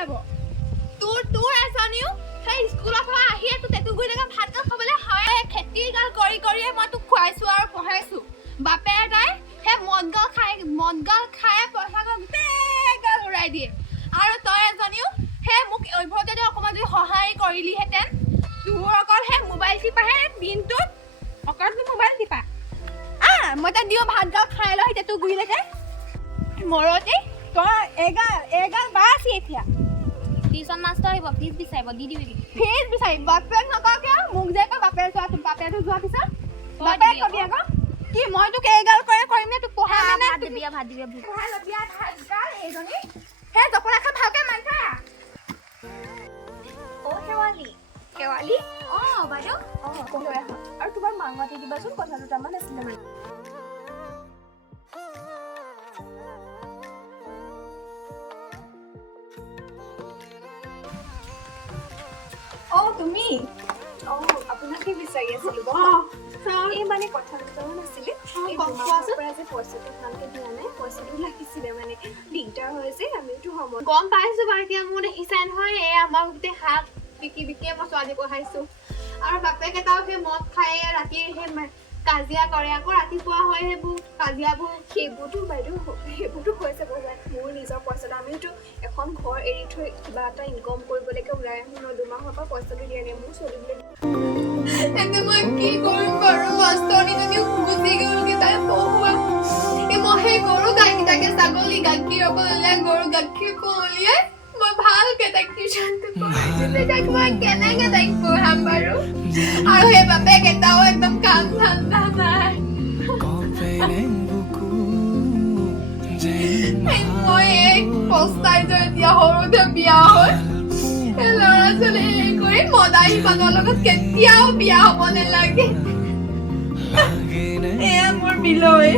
যাব তোৰ এজনীও সেই স্কুলৰ পৰা আহিয়ে তো তেতু গৈ দেখা ভাত খাবলৈ হয় খেতি গাল কৰি কৰিয়ে মই তোক খুৱাইছো আৰু পঢ়াইছো বাপে তাই হে মদগাল খাই পইচা গাল উৰাই দিয়ে আৰু তই এজনীও হে মোক অভ্যতে যদি অকমান যদি সহায় কৰিলিহেঁতেন তোৰ অকল হে মোবাইল টিপাহে দিনটোত অকল তোৰ মোবাইল টিপা মই তাই দিও ভাত গাল খাই লওঁ এতিয়া তোৰ গুৰিলৈকে মৰতি তই এগাল বাছি এতিয়া টিউচন মাষ্টৰ আহিব ফিজ বিচাৰিব দি দিবি ফিজ বিচাৰিব বাপেক নককে মোক যে কয় বাপেক যোৱা পিছত বাপেক কবি আকৌ কি মই তোক এগাল কৰিম নে তোক পঢ়াই নে ভাত দিবি পঢ়াই লবি ভাত গাল এইজনী হে জপলা খা ভালকে মাৰি থা ও কেৱালি বাইদেউ লৈ আহা আৰু তোমাৰ মাংগতি দিবাচোন কথা দুটামান আছিলে মানে তুমি আপোনাক কি বিচাৰি আছিলো এই মানে কথা দুটামান আছিলে এই পৰা যে পইচাটো ভালকে দিয়া নাই পইচাটো লাগিছিলে মানে দিগদাৰ হয় যে আমিতো সময় গম পাইছো বাৰু এতিয়া মোৰ দেখিছাই নহয় এই আমাৰ গোটেই শাক বিকি মই ছোৱালী পঢ়াইছো আৰু বাপেক এটাও সেই মদ খাই ৰাতি সেই কাজিয়া কৰে আকৌ ৰাতিপুৱা হয় সেইবোৰ কাজিয়াবোৰ সেইবোৰতো বাইদেউ সেইবোৰতো হৈ যাব মোৰ নিজৰ পইচাটো আমিতো এখন ঘৰ এৰি থৈ কিবা এটা ইনকম কৰিবলৈকে ওলাই আহোঁ ন 2 মাহৰ পৰা পইচাটো দিয়া নাই মোৰ চলিবলৈ এনে মই কি কৰিম বাৰু মাষ্টৰনীজনীও গুচি গ'লগে তাই পঢ়োৱা মই সেই গৰু গাইকেইটাকে ছাগলী গাখীৰ অকল উলিয়াই গৰু গাখীৰ উলিয়াই মই ভালকে তাইক টিউচনটো পঢ়াইছিলে তাইক মই কেনেকে তাইক পঢ়াম বাৰু আৰু সেই বাপেক এটাও একদম কাম ধান্দা নাই মই এই পস্তাই যে এতিয়া সৰুতে বিয়া হয় ল'ৰা ছোৱালী হেৰি কৰি মদাহী মানুহৰ লগত কেতিয়াও বিয়া হ'ব নালাগে এয়া মোৰ বিলৈ